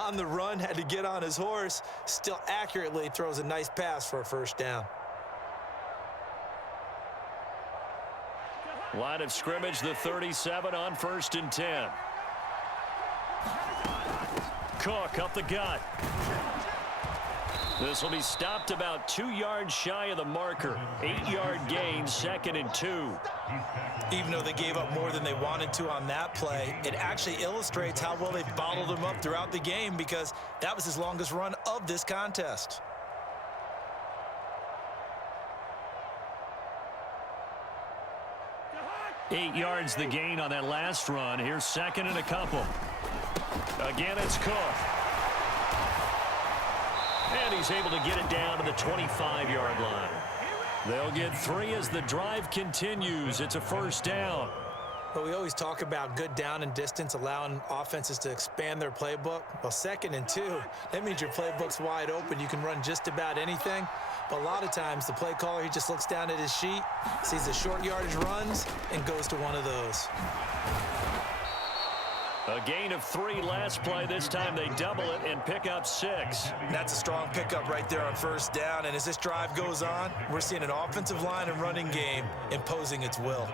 On the run, had to get on his horse. Still accurately throws a nice pass for a first down. Line of scrimmage, the 37 on 1st and 10. Cook up the gut. This will be stopped about 2 yards shy of the marker. 8-yard gain, 2nd and 2. Even though they gave up more than they wanted to on that play, it actually illustrates how well they've bottled him up throughout the game because that was his longest run of this contest. Eight yards the gain on that last run. Here's 2nd and a couple. Again, it's Cook. And he's able to get it down to the 25-yard line. They'll get 3 as the drive continues. It's a first down. But we always talk about good down and distance, allowing offenses to expand their playbook. Well, 2nd and 2, that means your playbook's wide open. You can run just about anything. But a lot of times, the play caller, he just looks down at his sheet, sees the short yardage runs, and goes to one of those. A gain of 3 last play. This time they double it and pick up 6. That's a strong pickup right there on first down. And as this drive goes on, we're seeing an offensive line and running game imposing its will.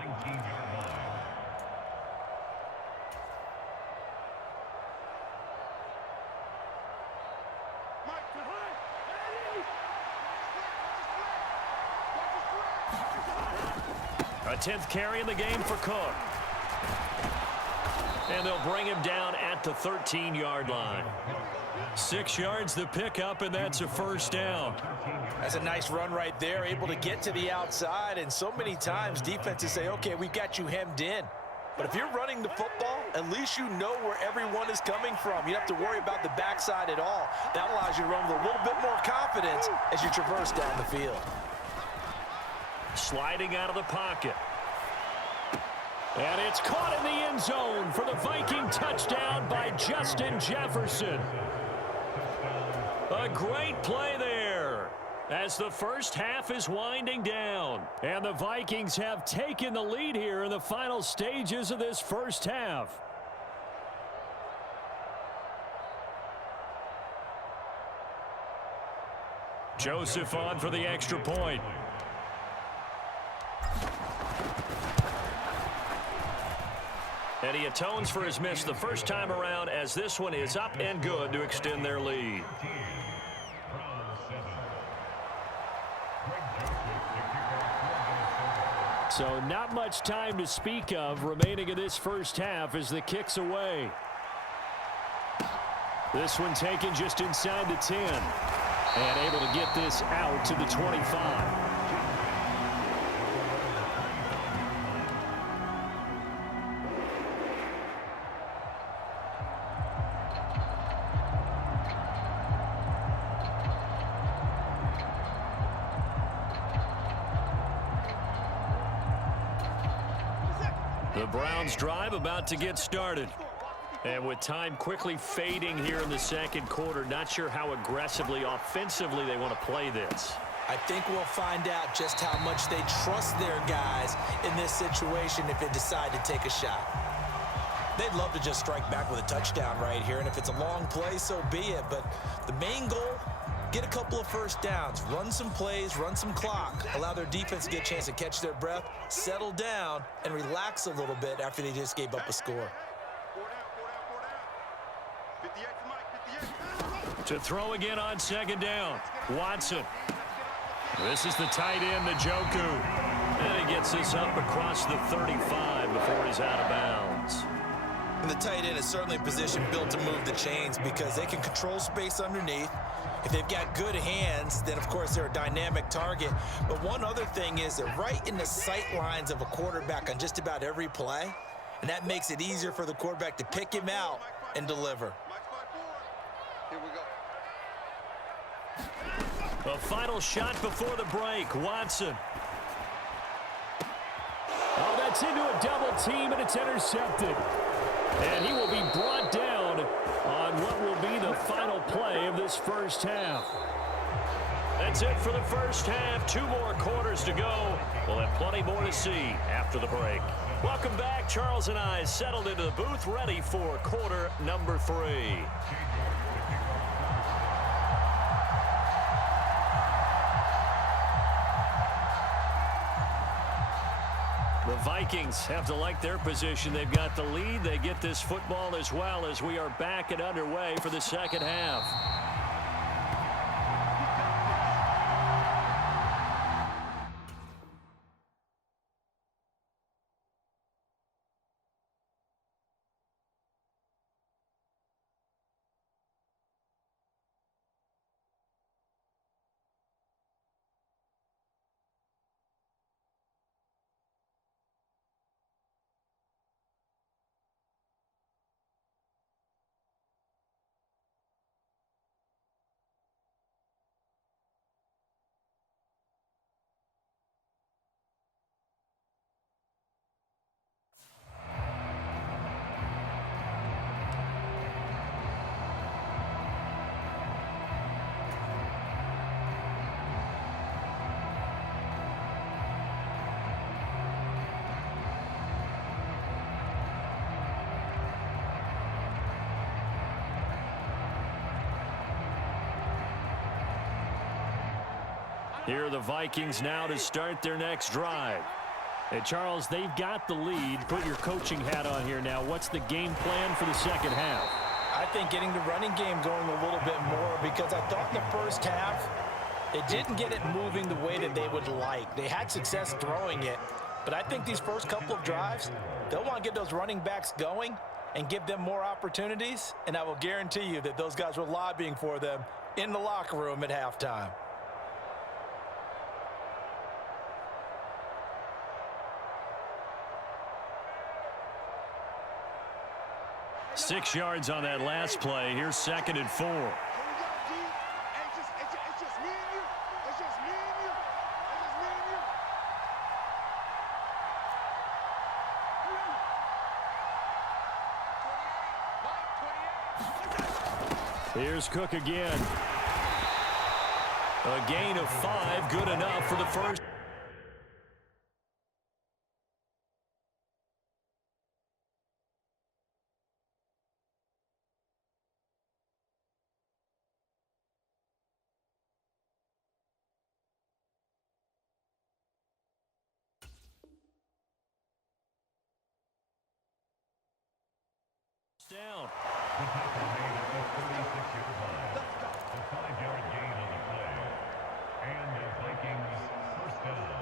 A 10th carry in the game for Cook. And they'll bring him down at the 13-yard line. 6 yards the pickup, and that's a first down. That's a nice run right there, able to get to the outside. And so many times defenses say, okay, we've got you hemmed in. But if you're running the football, at least you know where everyone is coming from. You don't have to worry about the backside at all. That allows you to run with a little bit more confidence as you traverse down the field. Sliding out of the pocket. And it's caught in the end zone for the Viking touchdown by Justin Jefferson. A great play there as the first half is winding down. And the Vikings have taken the lead here in the final stages of this first half. Joseph on for the extra point. And he atones for his miss the first time around as this one is up and good to extend their lead. So not much time to speak of remaining in this first half as the kick's away. This one taken just inside the 10. And able to get this out to the 25. The Browns drive about to get started. And with time quickly fading here in the second quarter, not sure how aggressively, offensively they want to play this. I think we'll find out just how much they trust their guys in this situation if they decide to take a shot. They'd love to just strike back with a touchdown right here, and if it's a long play, so be it. But the main goal, get a couple of first downs, run some plays, run some clock, allow their defense to get a chance to catch their breath, settle down, and relax a little bit after they just gave up a score. To throw again on second down, Watson. This is the tight end, Njoku. And he gets this up across the 35 before he's out of bounds. And the tight end is certainly a position built to move the chains because they can control space underneath. If they've got good hands, then, of course, they're a dynamic target. But one other thing is they're right in the sight lines of a quarterback on just about every play, and that makes it easier for the quarterback to pick him out and deliver. Here we go. A final shot before the break. Watson. Oh, that's into a double team, and it's intercepted. And he will be brought down on what will be the final play of this first half. That's it for the first half. 2 more quarters to go. We'll have plenty more to see after the break. Welcome back. Charles and I settled into the booth, ready for quarter number 3. Vikings have to like their position. They've got the lead. They get this football as well as we are back and underway for the second half. Here are the Vikings now to start their next drive. And Charles, they've got the lead. Put your coaching hat on here now. What's the game plan for the second half? I think getting the running game going a little bit more, because I thought in the first half it didn't get it moving the way that they would like. They had success throwing it, but I think these first couple of drives, they'll want to get those running backs going and give them more opportunities, and I will guarantee you that those guys were lobbying for them in the locker room at halftime. Six yards on that last play. Here's 2nd and 4. Here's Cook again. A gain of 5, good enough for the first. Down. The tackle made at the 36-yard line. A 5-yard gain on the play. And the Vikings first down.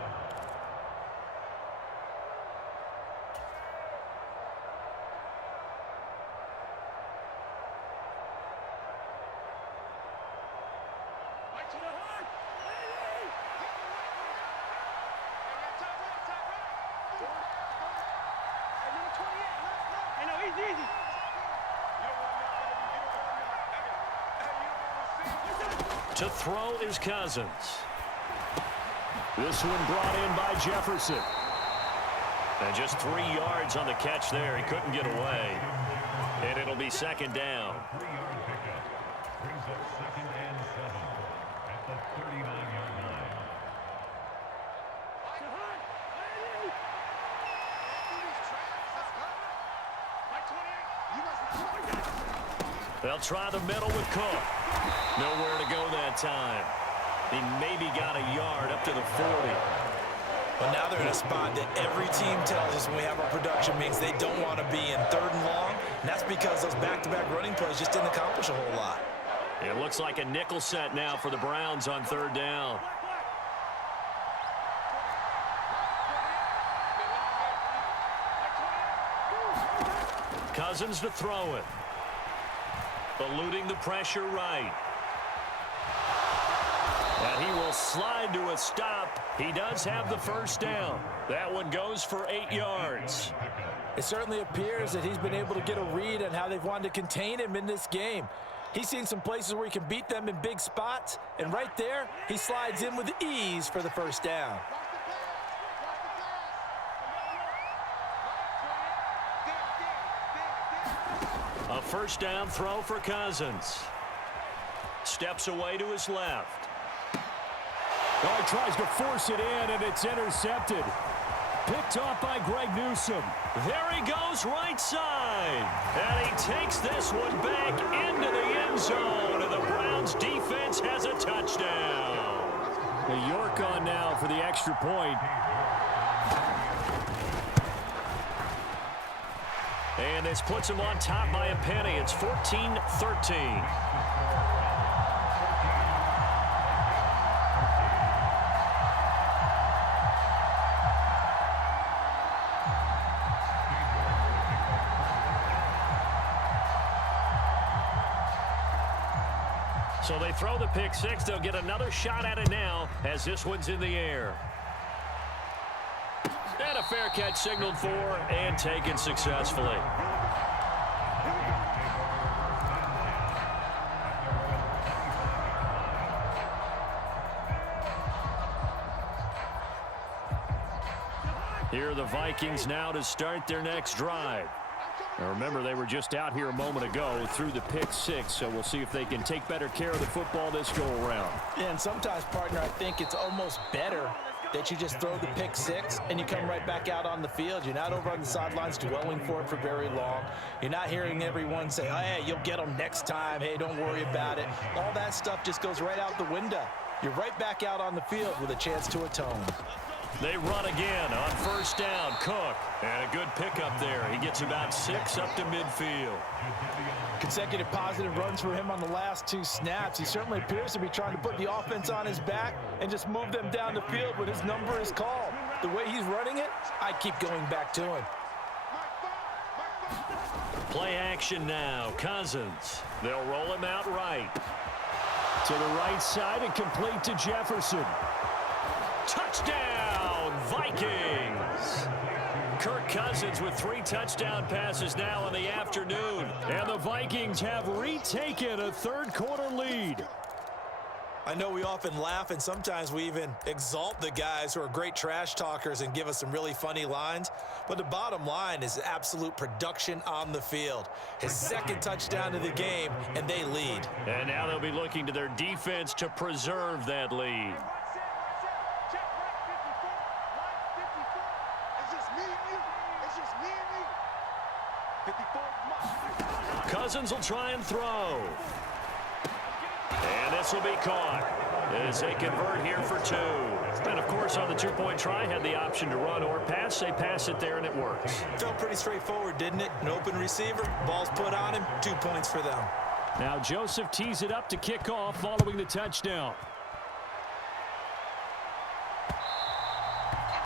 To throw is Cousins. This one brought in by Jefferson. And just 3 yards on the catch there. He couldn't get away. And it'll be 2nd down. 3-yard pickup. Brings up 2nd and 7 at the 39-yard line. They'll try the middle with Cook. Nowhere to go that time. He maybe got a yard up to the 40. But now they're in a spot that every team tells us when we have our production means they don't want to be in 3rd and long. And that's because those back-to-back running plays just didn't accomplish a whole lot. It looks like a nickel set now for the Browns on 3rd down. Cousins to throw it. Eluding the pressure right. And he will slide to a stop. He does have the first down. That one goes for 8 yards. It certainly appears that he's been able to get a read on how they've wanted to contain him in this game. He's seen some places where he can beat them in big spots, and right there, he slides in with ease for the first down. A first down throw for Cousins. Steps away to his left. Oh, he tries to force it in, and it's intercepted. Picked off by Greg Newsome. There he goes right side. And he takes this one back into the end zone. And the Browns defense has a touchdown. The York on now for the extra point. And this puts them on top by a penny. It's 14-13. So they throw the pick six. They'll get another shot at it now as this one's in the air. And a fair catch signaled for and taken successfully. Here are the Vikings now to start their next drive. Now remember, they were just out here a moment ago through the pick six, so we'll see if they can take better care of the football this go-around. Yeah, and sometimes, partner, I think it's almost better that you just throw the pick six and you come right back out on the field. You're not over on the sidelines dwelling for it for very long. You're not hearing everyone say, oh, hey, you'll get them next time. Hey, don't worry about it. All that stuff just goes right out the window. You're right back out on the field with a chance to atone. They run again on first down. Cook, and a good pickup there. He gets about 6 up to midfield. Consecutive positive runs for him on the last 2 snaps. He certainly appears to be trying to put the offense on his back and just move them down the field when his number is called. The way he's running it, I keep going back to him. Play action now. Cousins. They'll roll him out right. To the right side and complete to Jefferson. Touchdown, Vikings! Kirk Cousins with 3 touchdown passes now in the afternoon. And the Vikings have retaken a third-quarter lead. I know we often laugh and sometimes we even exalt the guys who are great trash talkers and give us some really funny lines. But the bottom line is absolute production on the field. His 2nd touchdown of the game, and they lead. And now they'll be looking to their defense to preserve that lead. Cousins will try and throw. And this will be caught as they convert here for 2. And, of course, on the 2-point try, had the option to run or pass. They pass it there, and it works. Felt pretty straightforward, didn't it? An open receiver, ball's put on him, 2 points for them. Now Joseph tees it up to kick off following the touchdown.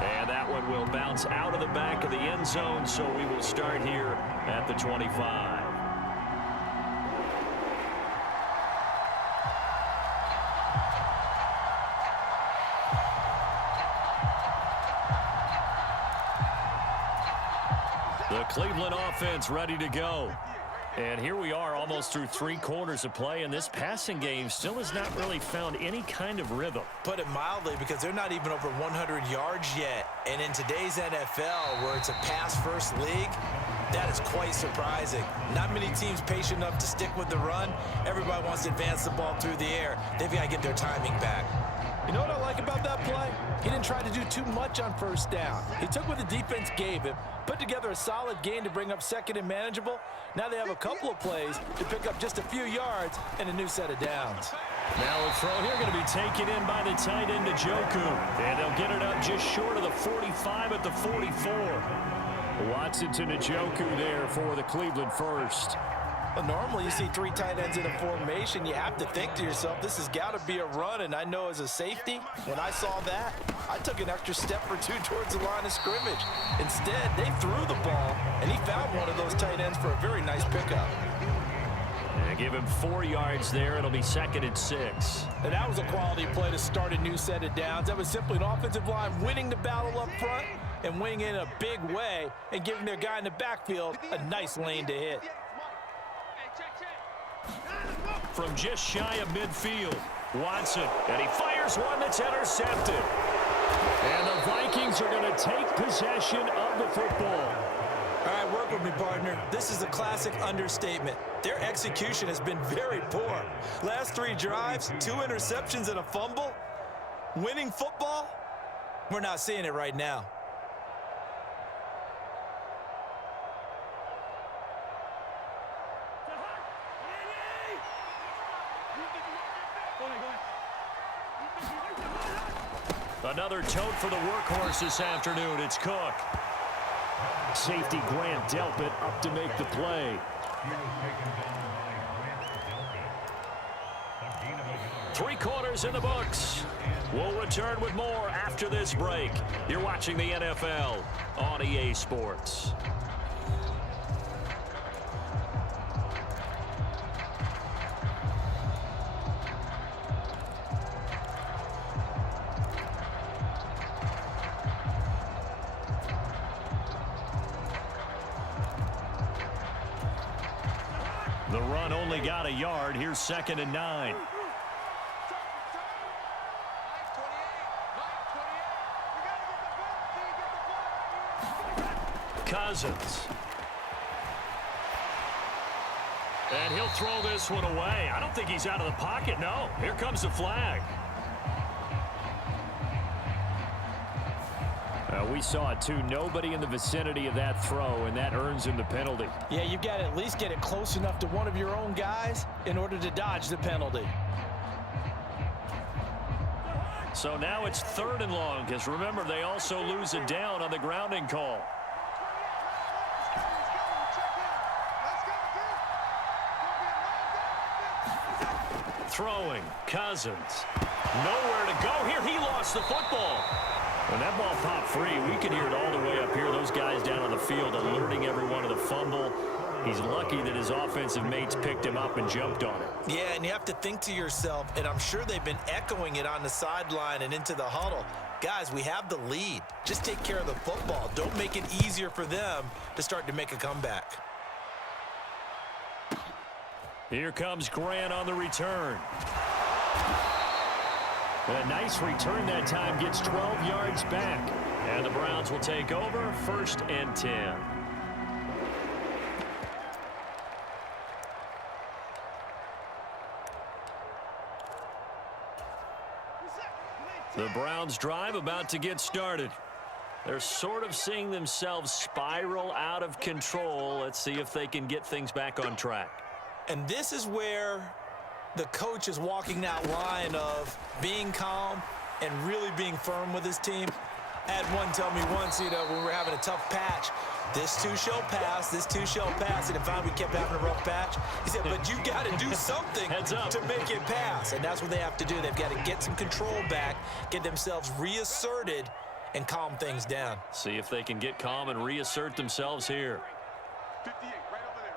And that one will bounce out of the back of the end zone, so we will start here at the 25. The Cleveland offense ready to go. And here we are almost through 3 quarters of play, and this passing game still has not really found any kind of rhythm. Put it mildly, because they're not even over 100 yards yet. And in today's NFL, where it's a pass-first league, that is quite surprising. Not many teams patient enough to stick with the run. Everybody wants to advance the ball through the air. They've got to get their timing back. You know what I like about that play? He didn't try to do too much on first down. He took what the defense gave him, put together a solid gain to bring up 2nd and manageable. Now they have a couple of plays to pick up just a few yards and a new set of downs. Now a throw here going to be taken in by the tight end, Njoku. And they'll get it up just short of the 45 at the 44. Watson to Njoku there for the Cleveland first. Well, normally you see 3 tight ends in a formation. You have to think to yourself, this has got to be a run. And I know as a safety, when I saw that, I took an extra step or 2 towards the line of scrimmage. Instead, they threw the ball, and he found one of those tight ends for a very nice pickup. And give him 4 yards there. It'll be 2nd and 6. And that was a quality play to start a new set of downs. That was simply an offensive line winning the battle up front and winning in a big way and giving their guy in the backfield a nice lane to hit. From just shy of midfield, Watson, and he fires one that's intercepted. And the Vikings are going to take possession of the football. All right, work with me, partner. This is a classic understatement. Their execution has been very poor. Last 3 drives, 2 interceptions and a fumble. Winning football? We're not seeing it right now. Another tote for the workhorse this afternoon. It's Cook. Safety Grant Delpit up to make the play. He was taken down by Grant Delpit. A gain of a yard. 3 quarters in the books. We'll return with more after this break. You're watching the NFL on EA Sports. The run only got a yard. Here's 2nd and 9. Cousins. And he'll throw this one away. I don't think he's out of the pocket. No. Here comes the flag. We saw it too. Nobody in the vicinity of that throw, and that earns him the penalty. Yeah, you've got to at least get it close enough to one of your own guys in order to dodge the penalty. So now it's 3rd and long, because remember, they also lose it down on the grounding call. Throwing, Cousins. Nowhere to go here. He lost the football. When that ball popped free, we could hear it all the way up here. Those guys down on the field alerting everyone of the fumble. He's lucky that his offensive mates picked him up and jumped on it. Yeah, and you have to think to yourself, and I'm sure they've been echoing it on the sideline and into the huddle. Guys, we have the lead. Just take care of the football. Don't make it easier for them to start to make a comeback. Here comes Grant on the return. A nice return that time, gets 12 yards back. And the Browns will take over, 1st and 10. The Browns drive about to get started. They're sort of seeing themselves spiral out of control. Let's see if they can get things back on track. And this is where the coach is walking that line of being calm and really being firm with his team. I had one tell me once, when we were having a tough patch, this too shall pass, this too shall pass. And if we kept having a rough patch, he said, but you got to do something to make it pass. And that's what they have to do. They've got to get some control back, get themselves reasserted, and calm things down. See if they can get calm and reassert themselves here. 58, right over there.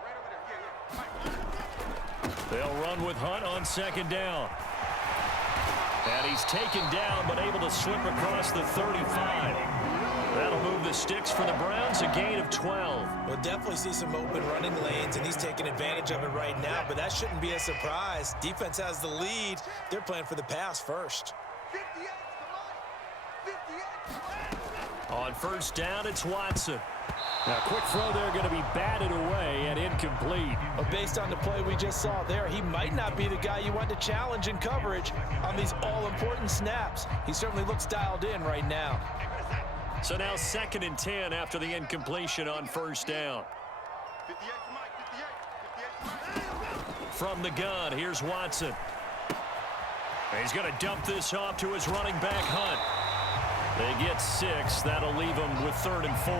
They'll run with Hunt on 2nd down. And he's taken down, but able to slip across the 35. That'll move the sticks for the Browns, a gain of 12. We'll definitely see some open running lanes, and he's taking advantage of it right now, but that shouldn't be a surprise. Defense has the lead. They're playing for the pass first. 58, On 1st down, it's Watson. Now, quick throw there, going to be batted away and incomplete. But based on the play we just saw there, he might not be the guy you want to challenge in coverage on these all-important snaps. He certainly looks dialed in right now. So now 2nd and 10 after the incompletion on 1st down. 58 for Mike, 58 for Mike. From the gun, here's Watson. He's going to dump this off to his running back, Hunt. They get 6. That'll leave them with 3rd and 4.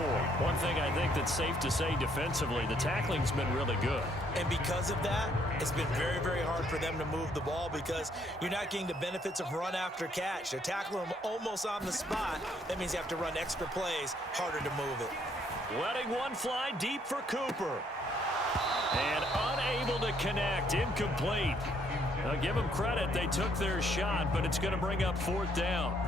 One thing I think that's safe to say defensively, the tackling's been really good. And because of that, it's been very, very hard for them to move the ball because you're not getting the benefits of run after catch. They're tackling them almost on the spot. That means you have to run extra plays, harder to move it. Letting one fly deep for Cooper. And unable to connect, incomplete. Now give them credit, they took their shot, but it's going to bring up 4th down.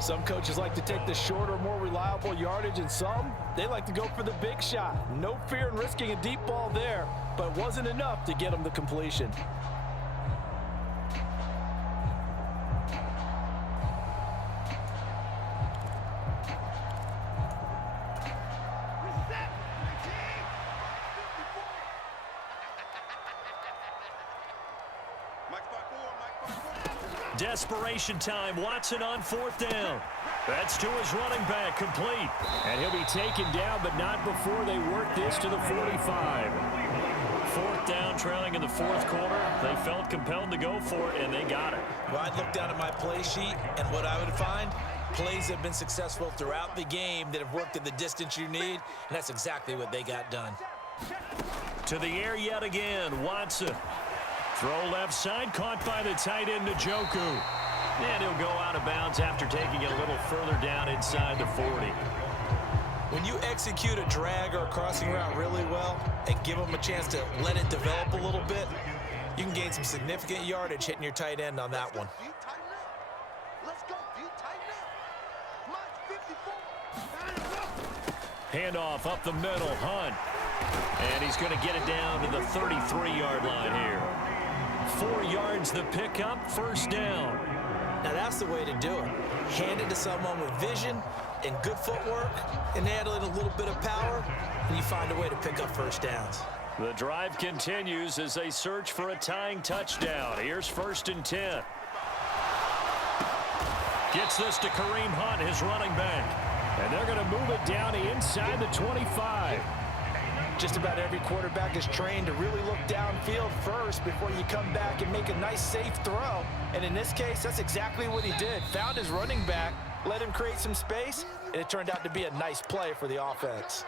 Some coaches like to take the shorter, more reliable yardage, and some, they like to go for the big shot. No fear in risking a deep ball there, but wasn't enough to get them the completion. Desperation time. Watson on 4th down. That's to his running back, complete. And he'll be taken down, but not before they work this to the 45. 4th down, trailing in the 4th quarter. They felt compelled to go for it, and they got it. Well, I'd look down at my play sheet, and what I would find, Plays have been successful throughout the game that have worked at the distance you need, and that's exactly what they got done. To the air yet again, Watson. Throw left side, caught by the tight end, Njoku. And he'll go out of bounds after taking it a little further down inside the 40. When you execute a drag or a crossing route really well and give them a chance to let it develop a little bit, you can gain some significant yardage hitting your tight end on that one. Handoff up the middle, Hunt. And he's going to get it down to the 33-yard line here. 4 yards the pickup, first down. Now that's the way to do it. Hand it to someone with vision and good footwork and add in a little bit of power, and you find a way to pick up first downs. The drive continues as they search for a tying touchdown. Here's 1st and 10. Gets this to Kareem Hunt, his running back. And they're going to move it down inside the 25. Just about every quarterback is trained to really look downfield first before you come back and make a nice, safe throw. And in this case, that's exactly what he did. Found his running back, let him create some space, and it turned out to be a nice play for the offense.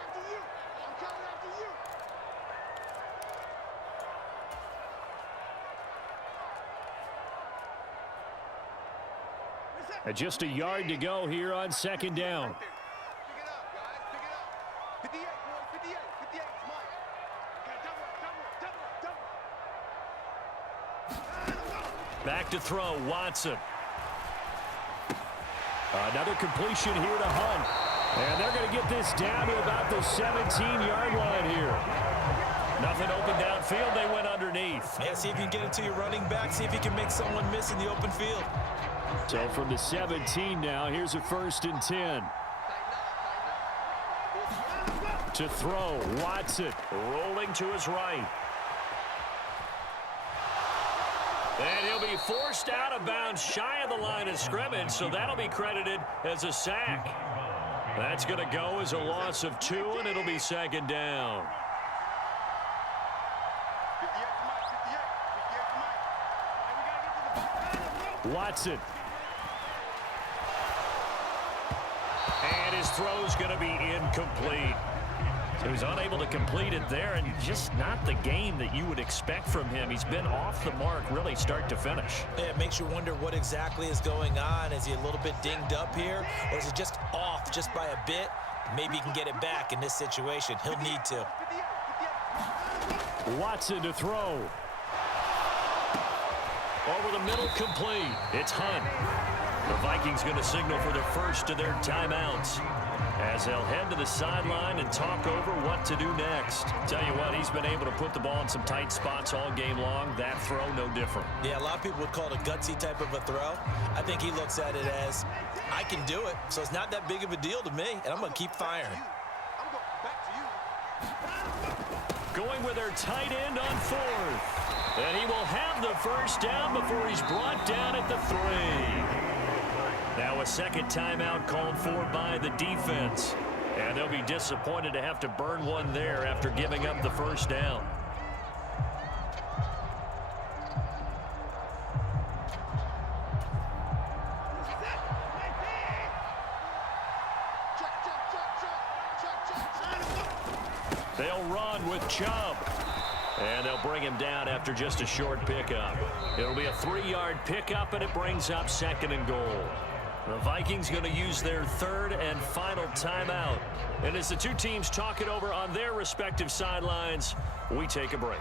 And just a yard to go here on 2nd down. Pick it up, guys. Pick it up. 58, boys. 58. 58. It's mine. Okay, double. Back to throw, Watson. Another completion here to Hunt. And they're going to get this down to about the 17-yard line here. Nothing open downfield. They went underneath. Yeah, see if you can get it to your running back. See if you can make someone miss in the open field. So from the 17 now, here's a 1st and 10. To throw, Watson rolling to his right. And he'll be forced out of bounds shy of the line of scrimmage, so that'll be credited as a sack. That's going to go as a loss of 2, and it'll be 2nd down. 58 to Mike. 58 to Mike. Watson. And his throw's going to be incomplete. So he's unable to complete it there, and just not the game that you would expect from him. He's been off the mark really start to finish. Yeah, it makes you wonder what exactly is going on. Is he a little bit dinged up here, or is he just off just by a bit? Maybe he can get it back in this situation. He'll need to. Watson to throw. Over the middle, complete. It's Hunt. The Vikings going to signal for the first of their timeouts as they'll head to the sideline and talk over what to do next. Tell you what, he's been able to put the ball in some tight spots all game long. That throw, no different. Yeah, a lot of people would call it a gutsy type of a throw. I think he looks at it as, I can do it, so it's not that big of a deal to me, and I'm going to keep firing. I'm going back to you. Going with their tight end on 4th. And he will have the first down before he's brought down at the 3. Now a second timeout called for by the defense. And they'll be disappointed to have to burn one there after giving up the first down. They'll run with Chubb. And they'll bring him down after just a short pickup. It'll be a 3-yard pickup, and it brings up 2nd and goal. The Vikings going to use their 3rd and final timeout. And as the two teams talk it over on their respective sidelines, we take a break.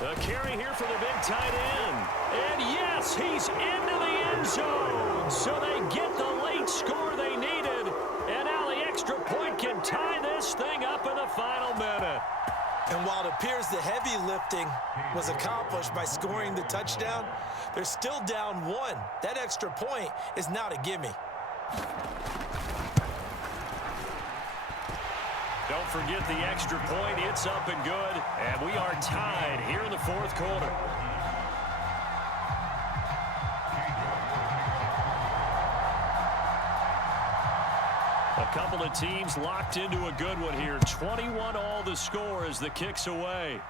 The carry here for the big tight end. And yes, he's into the end zone. So they get the late score they needed. And now the extra point can tie this thing up in the final minute. And while it appears the heavy lifting was accomplished by scoring the touchdown, they're still down 1. That extra point is not a gimme. Don't forget the extra point. It's up and good. And we are tied here in the 4th quarter. A couple of teams locked into a good one here. 21 all the score as the kick's away.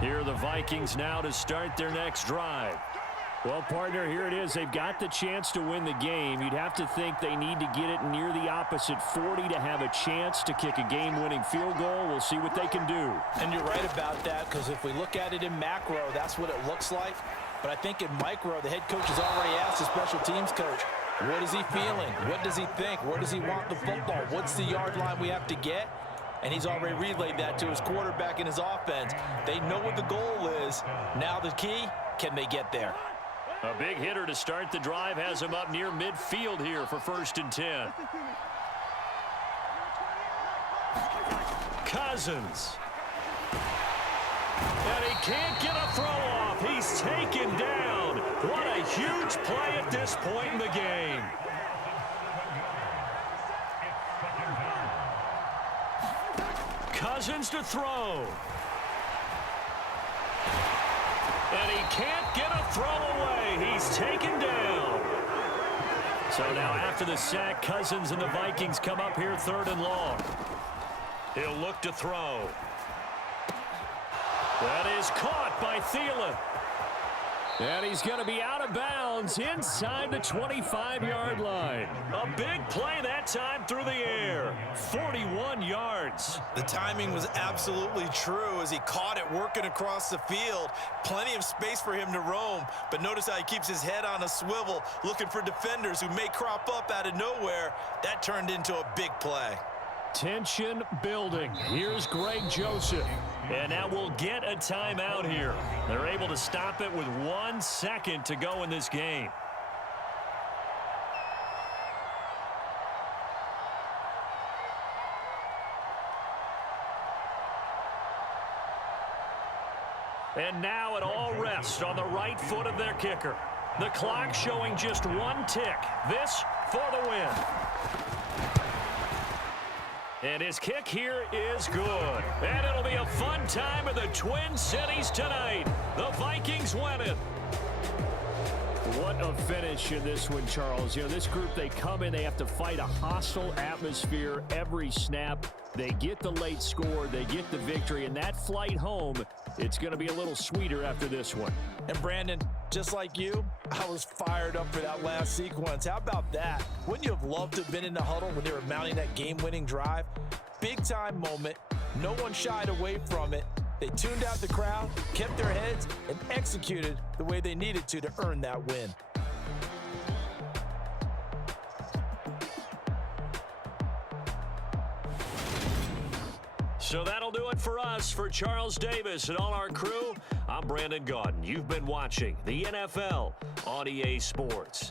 Here are the Vikings now to start their next drive. Well, partner, here it is. They've got the chance to win the game. You'd have to think they need to get it near the opposite 40 to have a chance to kick a game-winning field goal. We'll see what they can do. And you're right about that, because if we look at it in macro, that's what it looks like. But I think in micro, the head coach has already asked the special teams coach, what is he feeling? What does he think? Where does he want the football? What's the yard line we have to get? And he's already relayed that to his quarterback and his offense. They know what the goal is. Now the key, can they get there? A big hitter to start the drive has him up near midfield here for 1st and 10. Cousins. And he can't get a throw off. He's taken down. What a huge play at this point in the game. Cousins to throw. And he can't get a throw away. He's taken down. So now after the sack, Cousins and the Vikings come up here 3rd and long. He'll look to throw. That is caught by Thielen. And he's going to be out of bounds inside the 25-yard line. A big play that time through the air. 41 yards. The timing was absolutely true as he caught it working across the field. Plenty of space for him to roam, but notice how he keeps his head on a swivel looking for defenders who may crop up out of nowhere. That turned into a big play. Tension building. Here's Greg Joseph. And now we'll get a timeout here. They're able to stop it with 1 second to go in this game. And now it all rests on the right foot of their kicker. The clock showing just 1 tick. This for the win. And his kick here is good. And it'll be a fun time in the Twin Cities tonight. The Vikings win it. What a finish in this one, Charles. You know, this group, they come in, they have to fight a hostile atmosphere every snap. They get the late score, they get the victory, and that flight home, it's going to be a little sweeter after this one. And Brandon, just like you, I was fired up for that last sequence. How about that? Wouldn't you have loved to have been in the huddle when they were mounting that game-winning drive? Big-time moment. No one shied away from it. They tuned out the crowd, kept their heads, and executed the way they needed to earn that win. So that'll do it for us. For Charles Davis and all our crew, I'm Brandon Gaudin. You've been watching the NFL on EA Sports.